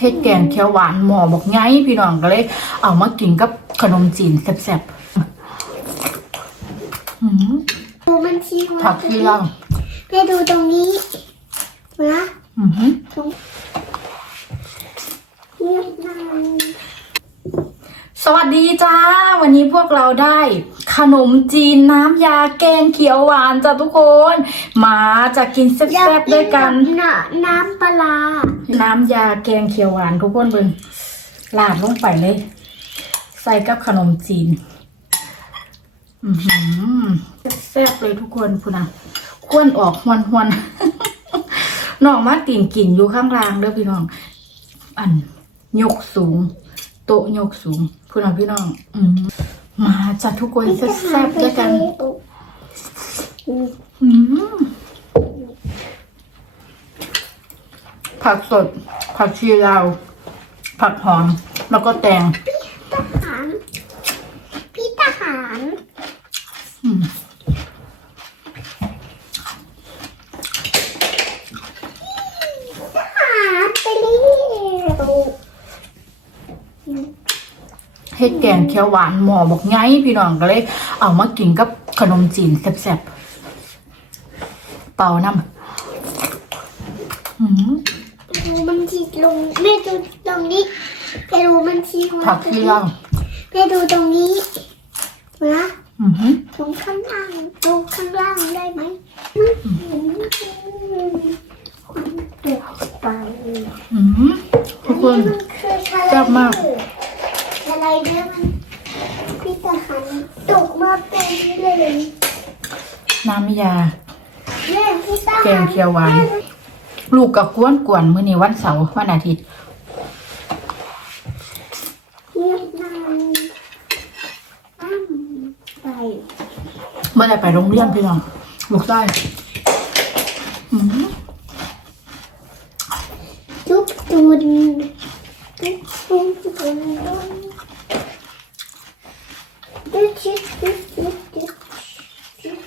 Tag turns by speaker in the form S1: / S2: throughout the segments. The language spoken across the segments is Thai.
S1: เฮ็ดแกงเขียวหวานหมอบอกไงพี่น้องก็เลย เอามากินกับขนมจีนแซ่บๆอืม
S2: ดูมันชี้
S1: ผักชีลาว
S2: แม่ดูตรงนี้นะ
S1: อือหือ
S2: ตรงเงียบนาน
S1: สวัสดีจ้า วันนี้พวกเราได้ ขนมจีนน้ำยาแกงเขียวหวานจ้ะทุกคน มาจะกินแซ่บๆด้วยกัน
S2: น้ำน้ำปลาร้า
S1: น้ำยาแกงเขียวหวานทุกคนเบิ่งลาดลงไปเลย ใส่กับขนมจีนอือหือแซ่บๆเลยทุกคนพูนะควนออกหวนหวนๆน้องมาติ่งกินอยู่ข้างล่างเด้อพี่น้อง อันยกสูง โต๊ะยกสูง พูนะพี่น้องอืมมาจัดทุกคนแซ่บๆด้วยกันอืมผักสด ผักชีลาว ผักหอม แล้วก็แตง
S2: ทหารพี่ทหาร
S1: อืม
S2: ทหารไปเร็ว
S1: เฮ็ดแกงเขียวหวานหมอบอกไงพี่น้องก็เลย เอามากินกับขนมจีนแซ่บๆ เป่าน้ำอืม
S2: ดูมันชี้ลงแม่ดูตรงนี้แม่ดูมันชี้หัว
S1: ผักชีลาว
S2: แม่ดูตรงนี้นะ
S1: อือหือ
S2: ตรงข้างล่างดูข้างล่างได้ไหมคนตกไป
S1: อืมทุกคน
S2: มันคืออะไร
S1: แซ่บมาก
S2: อะไรเนี่ยมันพี่ทหารตกมาเป็นเลย
S1: น้ำยา
S2: แม่พี่ทหาร
S1: แก งเขียวหวาน ลูกกับกวนกวนมื้อนี้วันเสาร์วันอาทิตย์
S2: เมื่
S1: อไรไปโรงเรียนพี่น้องลูกได้อืม
S2: ทุกตุนทุกตุนทุกตุนทุกชิดทุกทุกทุก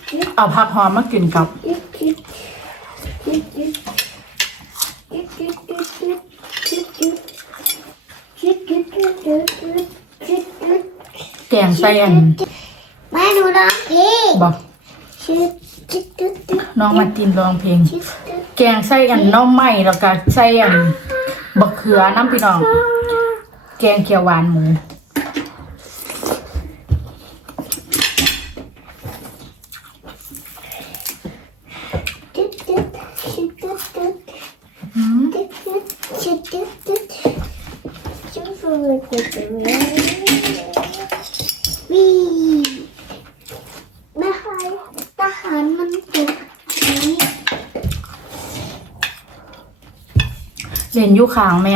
S2: ทุก
S1: เอาผักหอมมากินกับ แกงใส่อัน
S2: แม่หนูร้องเพลง
S1: บอก
S2: ชุดชุดชุดชุด
S1: น้องมาตินร้องเพลง
S2: ชุดชุด
S1: แกงใส่อันหน้อไม้แล้วก็ใส่อันบักเขือน้ำพี่น้อง แกงเขียวหวานหมู
S2: ชุดชุดชุดชุดชุด
S1: อืม
S2: ชุดชุดชุดชุดชุดชุดฟูชุดฟูวีแม่ใครทหารมันจุกนี้
S1: เล่น อยู่ข้างแม่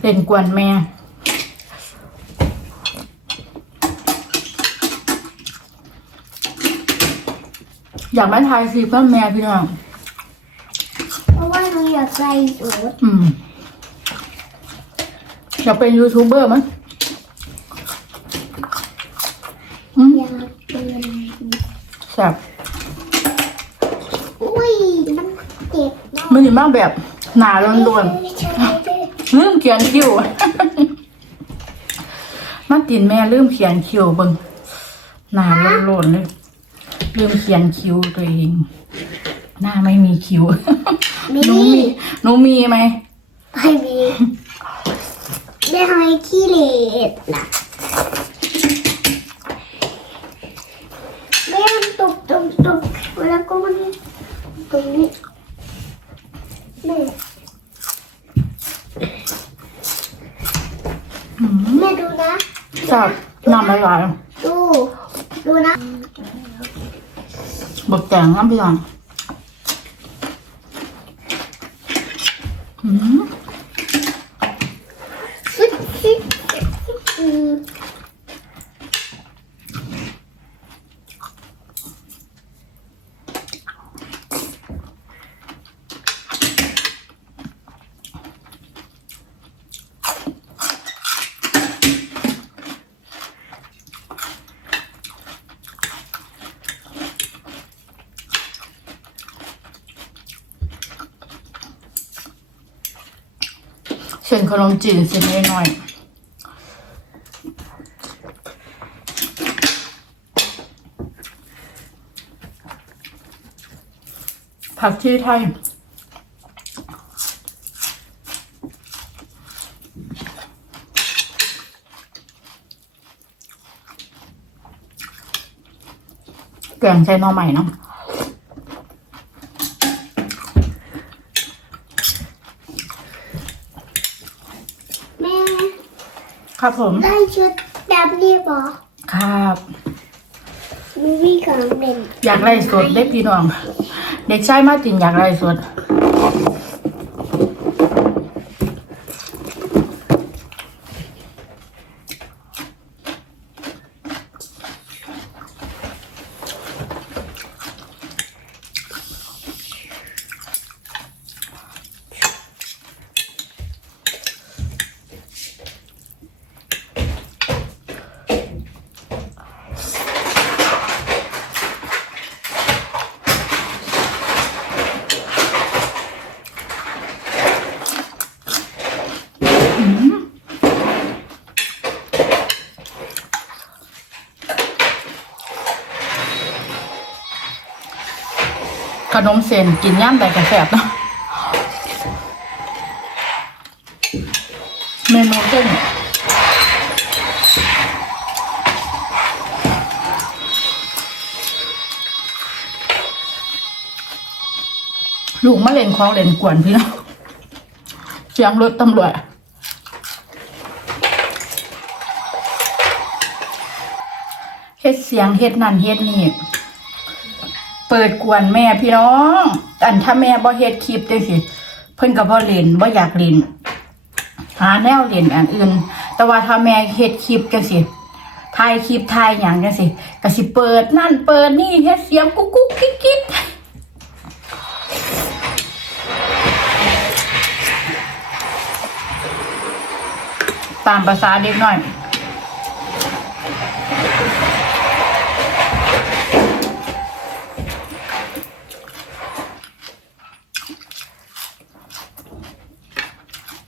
S1: เล่นกวนแม่อยากมาทายคลิปเพื่อนแม่พี่น้อง
S2: เพราะว่าหนูอยากใส่สูท
S1: อืม อยากเป็นยูทูบเบอร์มั้ยอืม
S2: อยากเป็น
S1: แซ่บ
S2: อุ้ย มันเจ็บเนาะ
S1: มันอยู่มากแบบ หนาล้วน
S2: ใช่
S1: ๆลืมเขียนคิวมาตินแม่ลืมเขียนคิวเบิ่งหนาล้วนๆเลยลืมเขียนคิวตัวเอง หน้าไม่มีคิว
S2: มี
S1: หนูมีหนูมีไหม
S2: ไม่มีไม่ให้ขี้เหร่นะไม่มันตกตกตกแล้วก็มันตรงนี้แม่แม่ดูนะ
S1: จับ น้ำละลาย
S2: ดู ดูนะ
S1: บักแตงน้ำพี่น้อง ขนมจีนเส้นน้อยๆผักชีไทยแกงใส่หน่อใหม่เนาะ
S2: แม่
S1: ครับผม
S2: ได้ชุดดำนี่บอ
S1: ครับ
S2: มีวิของเด่น
S1: อยากไล่สดได้พี่น้อง เด็กชายมาตินอยากไล่สด ขนมเส้นกินย่ำแต่กระแสบเนาะเมนูเส้นลูกมาเล่นของเล่นกวนพี่น้องเสียงรถตำรวจเฮ็ดเสียงเฮ็ดนั่นเฮ็ดนี่ เปิดกวนแม่พี่น้อง อันถ้าแม่บ่เฮ็ดคลิปจังสิเพิ่นก็บ่เล่นบ่อยากเล่นหาแนวเล่นอันอื่น แต่ว่าถ้าแม่เฮ็ดคลิปจังสิถ่ายคลิปถ่ายหยังจังสิก็สิเปิดนั่นเปิดนี่เฮ็ดเสียงกุ๊กกุ๊กกิ๊กกิ๊กตามภาษาเด็กน้อย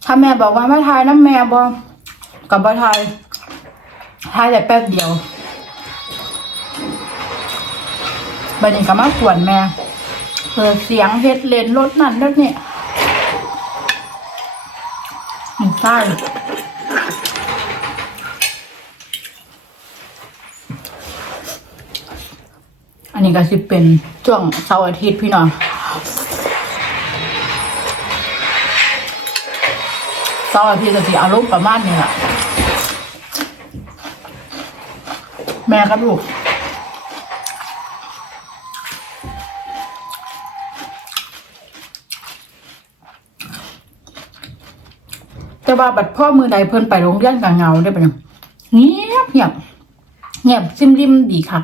S1: ถ้าแม่บอกว่ามาทายน้ำแม่บอกกับบ่ทายทายแต่แป๊บเดียวบัดนี้ก็มาขวนแม่เปิดเสียงเฮ็ดเลนรถนั่นรถนี่ไม่ใช่อันนี้ก็สิเป็นช่วงเสาร์อาทิตย์พี่น้อง เสาร์อาทิตย์ก็สิอารมณ์ประมาณนี้แหละแม่กับลูกแต่ว่าบัดพ่อมือใดเพิ่นไปโรงเรียนกับเงาได้ปะเนี่ยเงียบเงียบเงียบซิมริมดีค่ะ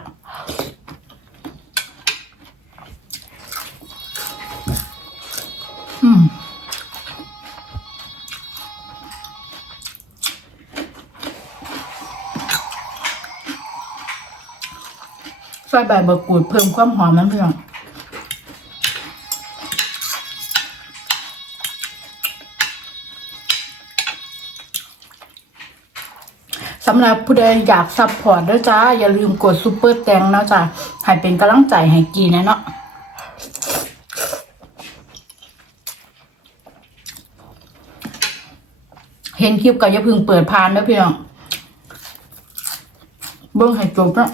S1: ใส่ใบมะกรูดเพิ่มความหอมน้ำเพื่อนสำหรับผู้ใดอยากซัพพอร์ตด้วยจ้า อย่าลืมกดซูเปอร์แตงนะจ้าให้เป็นกำลังใจให้กีนะเนาะเห็นคลิปก็อย่าพึ่งเปิดพานนะพี่น้องเบิ้งให้จบเนาะ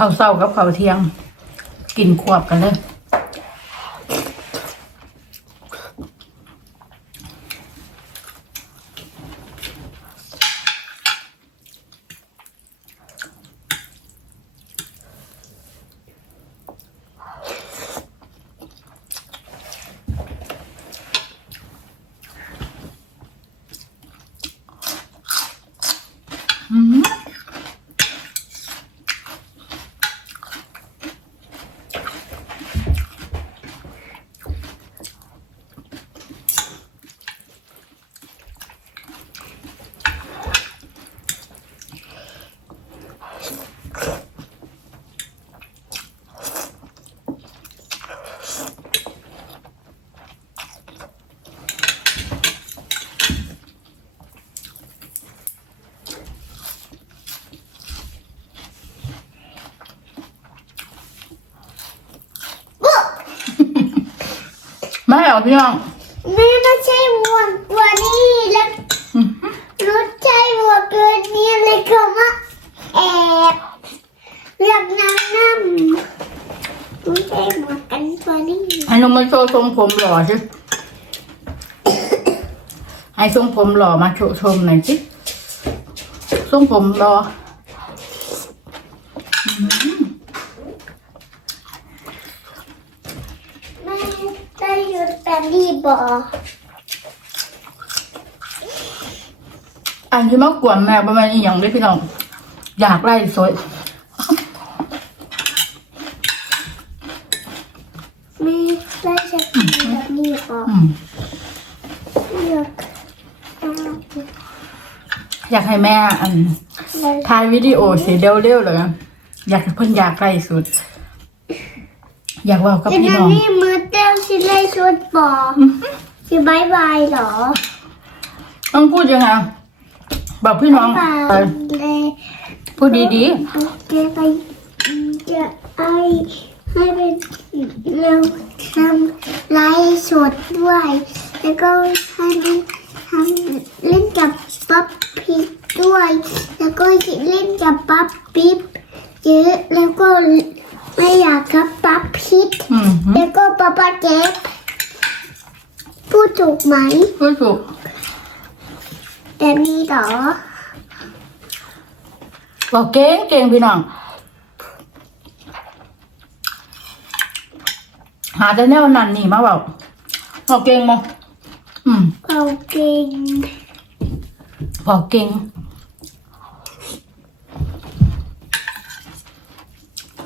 S1: ข้าวเศร้ากับข้าวเที่ยง กินควบกันเลย พี่น้อง
S2: แม่ไม่ใช่วัวตัวนี้แล้ว
S1: อืม
S2: รู้ใช่วัวตัวนี้เลยก็มาแอบเรียกน้ำน้ำรู้ใช่วัวกันตัวนี้
S1: ให้น้องมาโชว์ทรงผมหล่อสิให้ทรงผมหล่อมาโชว์ชมหน่อยสิทรงผมหล่อ
S2: แม่ได้ อยู่แต่ดีบอ
S1: อันที่มากวนแม่ประมาณนี้อย่างเด้พี่น้อง อยากไล่สวย
S2: ม่ได้จะกินแบบนี้บอ
S1: อ
S2: ยาก
S1: ให้แม่อันถ่ายวิดีโอสีเร็วๆเลยอะอยากเพิ่นอยากไล่สุด อยากว่ากับพี่
S2: น้
S1: อง
S2: นี่มือเต้วสิไล่ชุดบอสิบายบายเหรอ
S1: ต้องพูดยังไงบอกพี่น้อง
S2: บา
S1: เออย
S2: เลย
S1: พูดดี
S2: จะไปจะไอให้เป็นเร็วทำไลฟ์สดด้วย แล้วก็ให้มันทำเล่นกับป๊อปปิ๊บด้วย แล้วก็เล่นกับป๊อปปิ๊บเยอะแล้วก็ ไม่อยากกับป๊อปปิ๊บ
S1: ๆอืม
S2: แล้วก็ป๊าป๊าเจ๊พูดถูกไหม
S1: พูดถูก
S2: แต่มีเหรอ
S1: บอกเก่งเก่งพี่น้อง หาแต่แนวนันนี่มาบอกบอกเก่งมั้งอืม
S2: เอาเก่ง
S1: บอกเก่ง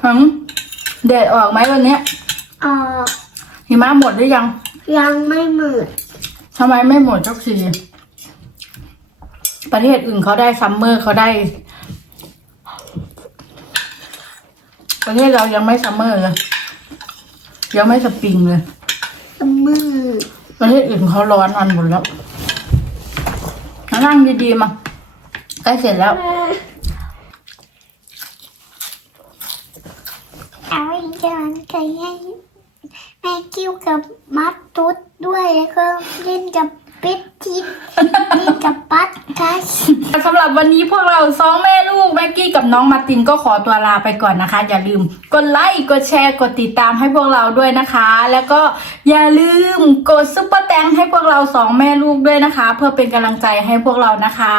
S1: หืมแดดออกไหมวันเนี้ย
S2: ออก
S1: หิมะหมดหรือยัง
S2: ยังไม่หมืด
S1: ทำไมไม่หมดสักทีประเทศอื่นเขาได้ซัมเมอร์เขาได้ ประเทศเรายังไม่ซัมเมอร์เลยยังไม่สปริงเลย
S2: มืด
S1: ประเทศอื่นเขาร้อนวันหมดแล้วมานั่งดีๆมาใกล้เสร็จแล้ว
S2: เอาอีกอย่างไก่ ให้แม่กิ้วกับมัดตุ๊ดด้วยแล้วก็เล่นกับเป็ดทิพย์เล่นกับปัดกัส
S1: สำหรับวันนี้พวกเราสองแม่ลูกแม็กกี้กับน้องมาร์ตินก็ขอตัวลาไปก่อนนะคะ อย่าลืมกดไลค์กดแชร์กดติดตามให้พวกเราด้วยนะคะ แล้วก็อย่าลืมกดซุปเปอร์แตงให้พวกเราสองแม่ลูกด้วยนะคะ เพื่อเป็นกำลังใจให้พวกเรานะคะ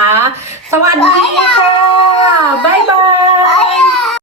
S1: สวัสดีค่ะบ๊ายบาย